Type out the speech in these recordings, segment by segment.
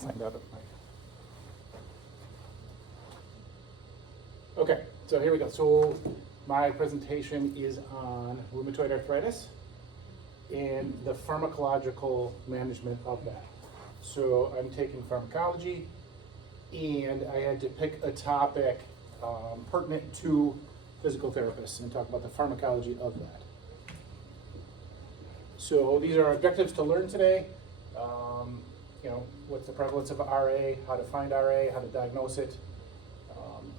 find out if my... Okay, so here we go. So my presentation is on rheumatoid arthritis and the pharmacological management of that. So I'm taking pharmacology, and I had to pick a topic pertinent to physical therapists and talk about the pharmacology of that. So these are our objectives to learn today. What's the prevalence of RA, how to find RA, how to diagnose it,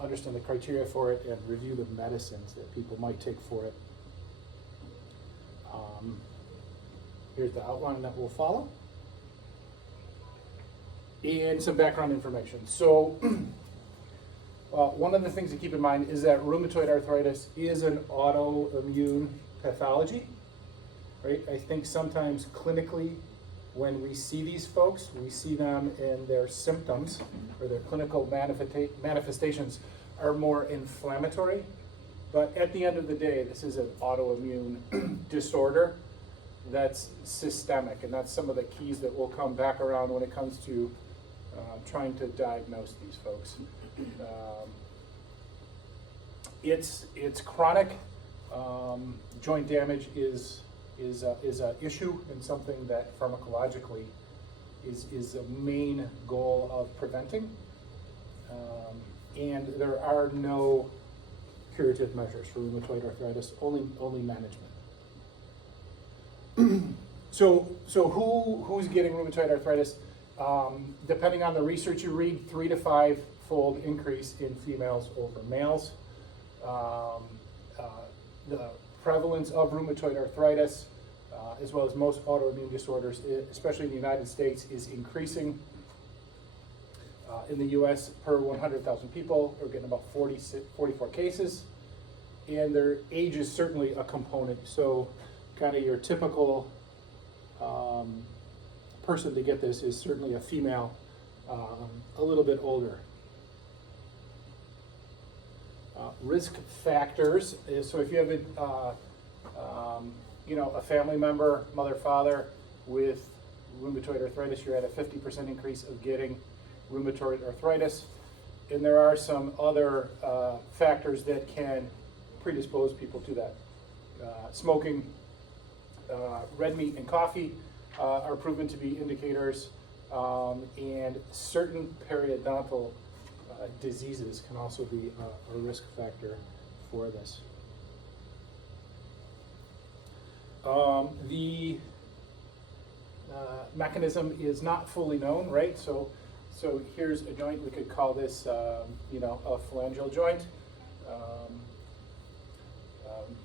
understand the criteria for it, and review the medicines that people might take for it. Here's the outline that will follow. And some background information. So one of the things to keep in mind is that rheumatoid arthritis is an autoimmune pathology, right? I think sometimes clinically, when we see these folks, we see them in their symptoms or their clinical manifestations are more inflammatory. But at the end of the day, this is an autoimmune disorder that's systemic, and that's some of the keys that will come back around when it comes to trying to diagnose these folks. It's chronic. Joint damage is an issue and something that pharmacologically is a main goal of preventing. And there are no curative measures for rheumatoid arthritis, only management. So who's getting rheumatoid arthritis? Depending on the research you read, 3 to 5-fold increase in females over males. The prevalence of rheumatoid arthritis, as well as most autoimmune disorders, especially in the United States, is increasing. In the US, per 100,000 people, we're getting about 44 cases. And their age is certainly a component. So kind of your typical person to get this is certainly a female, a little bit older. Risk factors is, so if you have a family member, mother, father with rheumatoid arthritis, you're at a 50% increase of getting rheumatoid arthritis. And there are some other factors that can predispose people to that. Smoking, red meat and coffee are proven to be indicators, and certain periodontal diseases can also be a risk factor for this. The mechanism is not fully known, right? So here's a joint. We could call this, a phalangeal joint.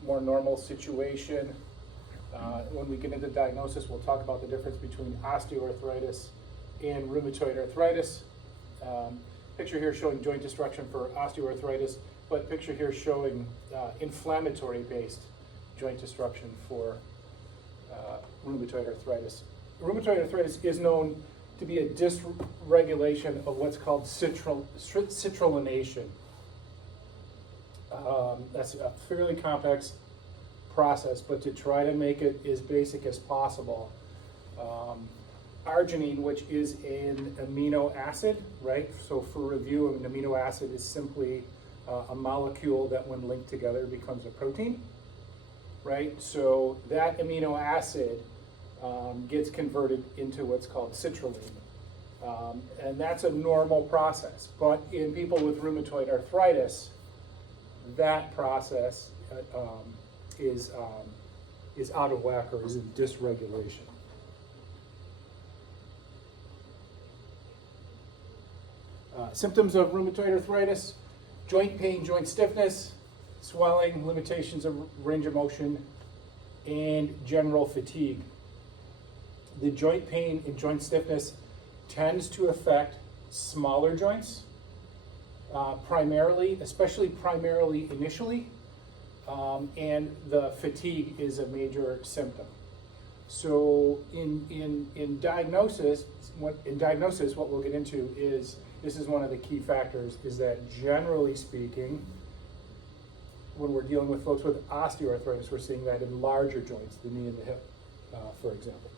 More normal situation. When we get into diagnosis, we'll talk about the difference between osteoarthritis and rheumatoid arthritis. Picture here showing joint destruction for osteoarthritis, but picture here showing inflammatory-based joint destruction for rheumatoid arthritis. Rheumatoid arthritis is known to be a dysregulation of what's called citrullination. That's a fairly complex process, but to try to make it as basic as possible, arginine, which is an amino acid, right? So for review, an amino acid is simply a molecule that when linked together becomes a protein, right? So that amino acid gets converted into what's called citrulline. And that's a normal process. But in people with rheumatoid arthritis, that process is out of whack or is in dysregulation. Symptoms of rheumatoid arthritis: joint pain, joint stiffness, swelling, limitations of range of motion, and general fatigue. The joint pain and joint stiffness tends to affect smaller joints, especially primarily initially, and the fatigue is a major symptom. So in diagnosis, what we'll get into is, this is one of the key factors, is that generally speaking, when we're dealing with folks with osteoarthritis, we're seeing that in larger joints, the knee and the hip, for example.